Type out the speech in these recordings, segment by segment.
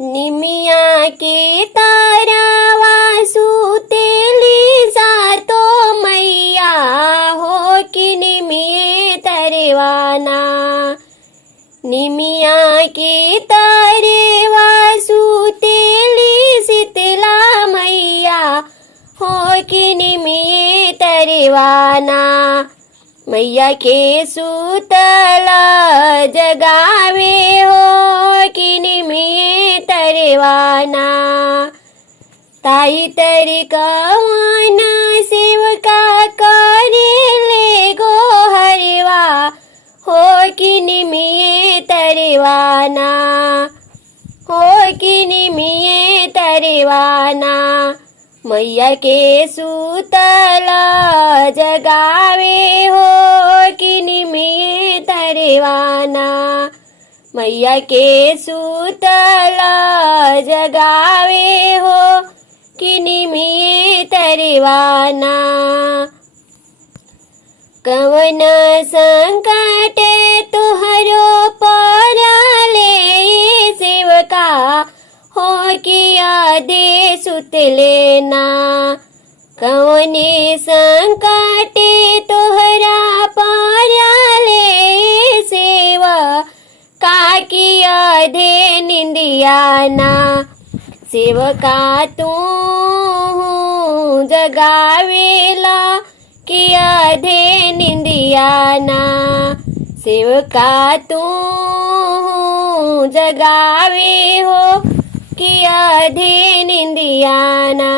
निमिया के तारावा सुतेली जातो मैया हो कि निमिये तरवाना। निमिया के तारेवा सुतेली शीतला मैया हो कि निमिये तरवाना। मैया के सूतला जगावे हो कि निमिये तरवाना। ताई तरी कवन सेवका करेले गो हरवा हो कि निमिये तरवाना। हो कि निमिये तरवाना। मैया के सूतला जगावे हो कि निमिये तरवाना। मैया के सूतला जगावे हो कि निमिये तरवाना। कवन संकट तुहरो पराले सेवका हो कि आदे सुतलेना। कवने संकट तोहरा पराले सेवा काकी आधे निंदियाना। सेवका तू जगावेला कि आधे निंदियाना। सेवका तू जगावे हो कि आधे निंदियाना।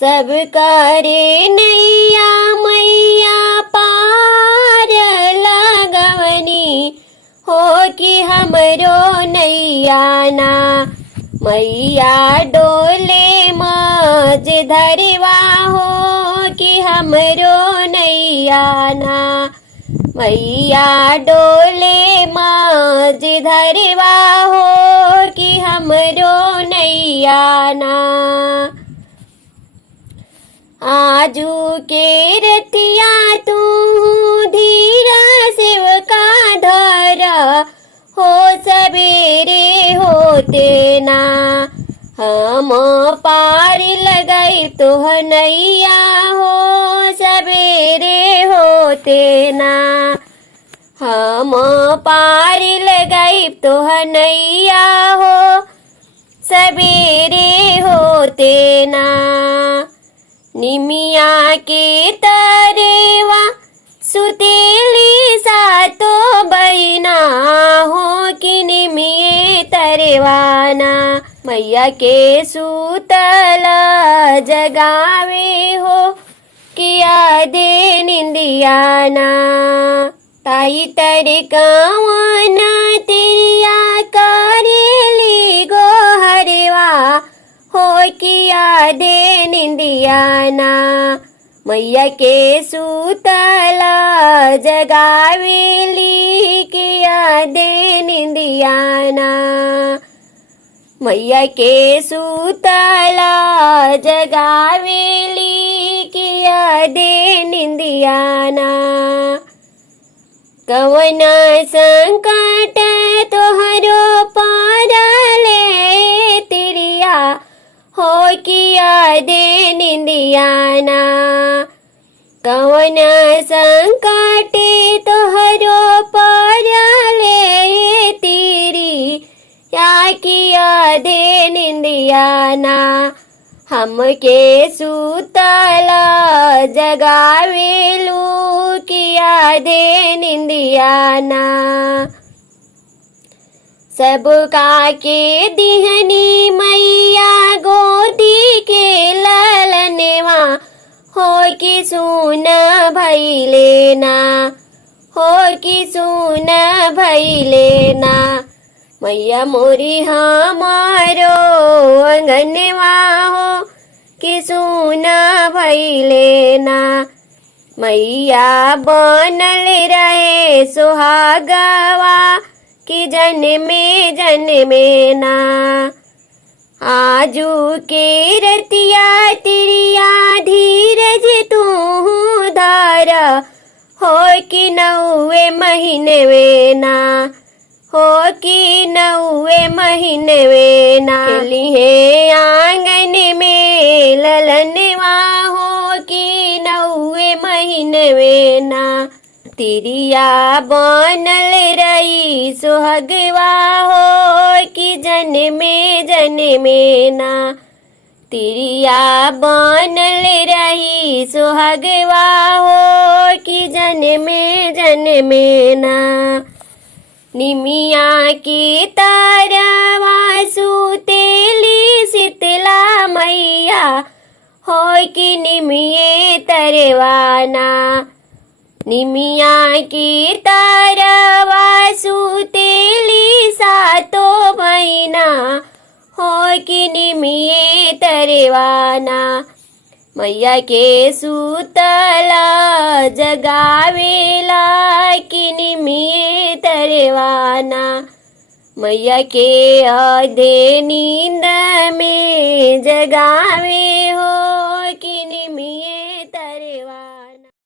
सब करे नैया मैया पार लगवनी हो कि हमरो नैयाना। मैया डोले मज धरवा हो कि हमरो नैयाना। मैया डोले मज धरवा हो कि हमरो नैयाना। आजू के रतिया तू धीरा सेवका धर हो सवेरे होते ना। हम पार लगाई तोह नैया हो सवेरे होते ना। हम पार लगाई तोह नैया हो सवेरे होते ना। निमिया के तरेवा सुतेली सातो बहिना हो कि निमिये तरवाना। मैया के सूतला जगावे हो कि आधे निंदियाना। ताई तरे कवन तिरिया करेली गो हरवा हो कि आधे निंदियाना। मैया के सूतला जगावेली कि आधे निंदियाना। मैया के सूतला जगावेली कि आधे निंदियाना। कवन संकट तोहरो पाराले तिरिया हो कि आधे निंदियाना। कवन संकट तोहरो पराले तिरी या कि आधे निंदियाना। हमके सूतला जगावेलू कि आधे निंदियाना। सबका के दिहनी मैया गोदी के ललनवा हो कि सुना भैलेना। हो कि सुना भैलेना। मैया मोरी हमारो अंगनवा हो कि सुना भैलेना। मैया बनल रहे सुहागवा कि जन्मे जन्मे ना। आजू के रतिया तिरिया धीरज तू धार हो कि नौवे महीने में ना। हो कि 9वें महीनवे ना लिहे आंगन में ललनवा हो कि 9वें महीनवे ना तिरिया बनल रही सुहगवा हो कि जन्मे ना तिरिया बनल रही सुहगवा हो कि जन्मे ना निमिया की तारवा सुतेली शीतला मैया हो कि निमिये तरवाना निमिया की तारवा सुतेली सातो महीना हो कि निमिये तरवाना मैया के सूतला जगावेला कि निमिये तरवाना मैया के आधे नींद में जगावे हो